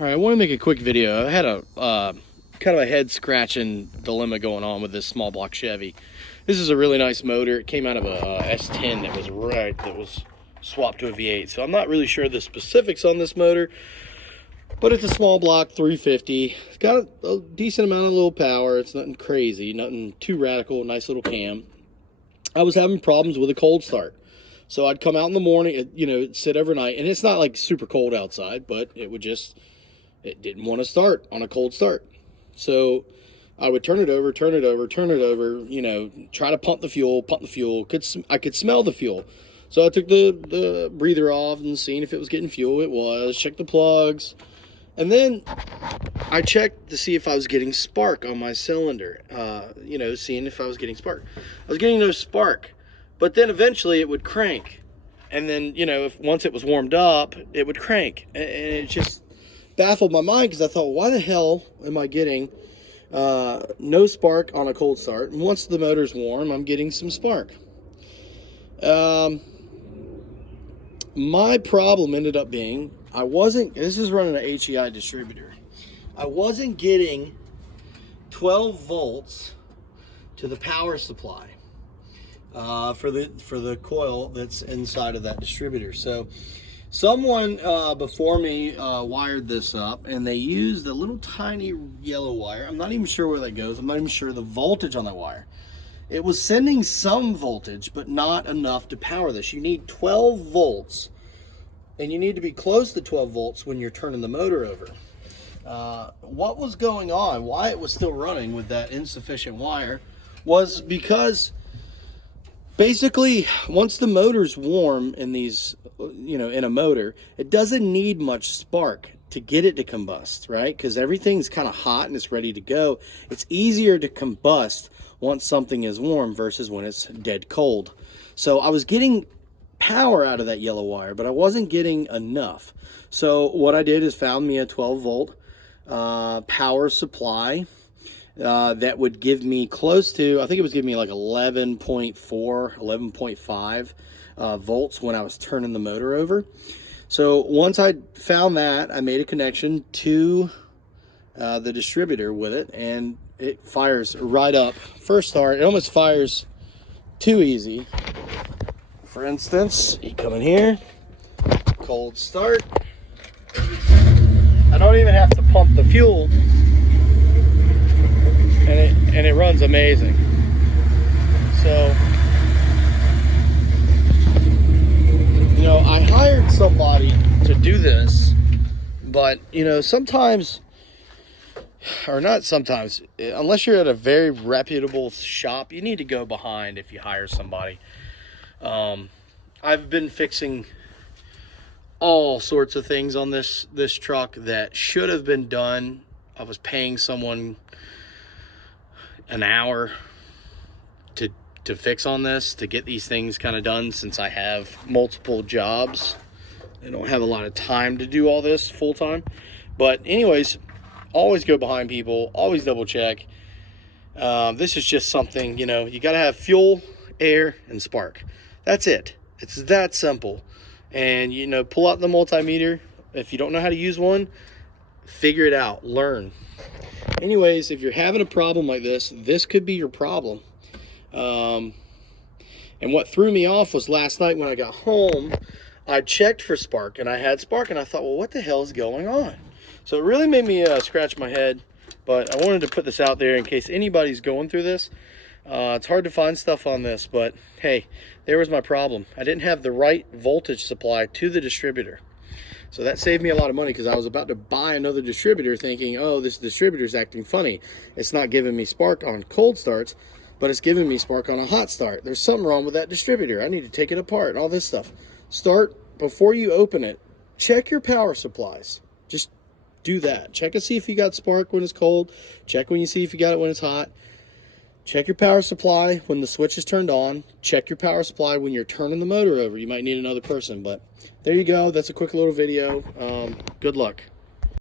All right, I want to make a quick video. I had a kind of a head scratching dilemma going on with this small block Chevy. This is a really nice motor. It came out of a S10 that was swapped to a V8. So I'm not really sure the specifics on this motor, but it's a small block 350. It's got a decent amount of little power. It's nothing crazy, nothing too radical. Nice little cam. I was having problems with a cold start. So I'd come out in the morning, you know, sit overnight, and it's not like super cold outside, but it didn't want to start on a cold start. So I would turn it over, you know, try to pump the fuel. I could smell the fuel. So I took the breather off and seeing if it was getting fuel. It was. Checked the plugs. And then I checked to see if I was getting spark on my cylinder. You know, seeing if I was getting spark. I was getting no spark. But then eventually it would crank. And then, you know, once it was warmed up, it would crank. And it just baffled my mind because I thought, why the hell am I getting no spark on a cold start? And once the motor's warm, I'm getting some spark. My problem ended up being, this is running an HEI distributor. I wasn't getting 12 volts to the power supply for the coil that's inside of that distributor. So someone before me wired this up, and they used a little tiny yellow wire. I'm not even sure where that goes. I'm not even sure the voltage on that wire. It was sending some voltage, but not enough to power this. You need 12 volts, and you need to be close to 12 volts when you're turning the motor over. What was going on, why it was still running with that insufficient wire, was because basically, once the motor's warm in these, you know, in a motor, it doesn't need much spark to get it to combust, right? Because everything's kind of hot and it's ready to go. It's easier to combust once something is warm versus when it's dead cold. So I was getting power out of that yellow wire, but I wasn't getting enough. So what I did is found me a 12 volt power supply that would give me close to, I think it was giving me like 11.4, 11.5 volts when I was turning the motor over. So once I found that, I made a connection to the distributor with it, and it fires right up. First start, it almost fires too easy. For instance, you come in here, cold start. I don't even have to pump the fuel, and it runs amazing. So, you know, I hired somebody to do this, but, you know, sometimes, or not sometimes, unless you're at a very reputable shop, you need to go behind if you hire somebody. I've been fixing all sorts of things on this truck that should have been done. I was paying someone an hour to fix on this, to get these things kind of done, since I have multiple jobs. I don't have a lot of time to do all this full time. But anyways, always go behind people, always double check. This is just something, you know, you got to have fuel, air, and spark. That's it. It's that simple. And, you know, pull out the multimeter. If you don't know how to use one, figure it out, learn. Anyways, if you're having a problem like this could be your problem. And what threw me off was last night when I got home, I checked for spark, and I had spark, and I thought, well, what the hell is going on? So it really made me scratch my head, but I wanted to put this out there in case anybody's going through this. It's hard to find stuff on this, but hey, there was my problem. I didn't have the right voltage supply to the distributor. So that saved me a lot of money, because I was about to buy another distributor thinking, oh, this distributor's acting funny. It's not giving me spark on cold starts, but it's giving me spark on a hot start. There's something wrong with that distributor. I need to take it apart and all this stuff. Start, before you open it, check your power supplies. Just do that. Check and see if you got spark when it's cold. Check when you see if you got it when it's hot. Check your power supply when the switch is turned on. Check your power supply when you're turning the motor over. You might need another person, but there you go. That's a quick little video. Good luck.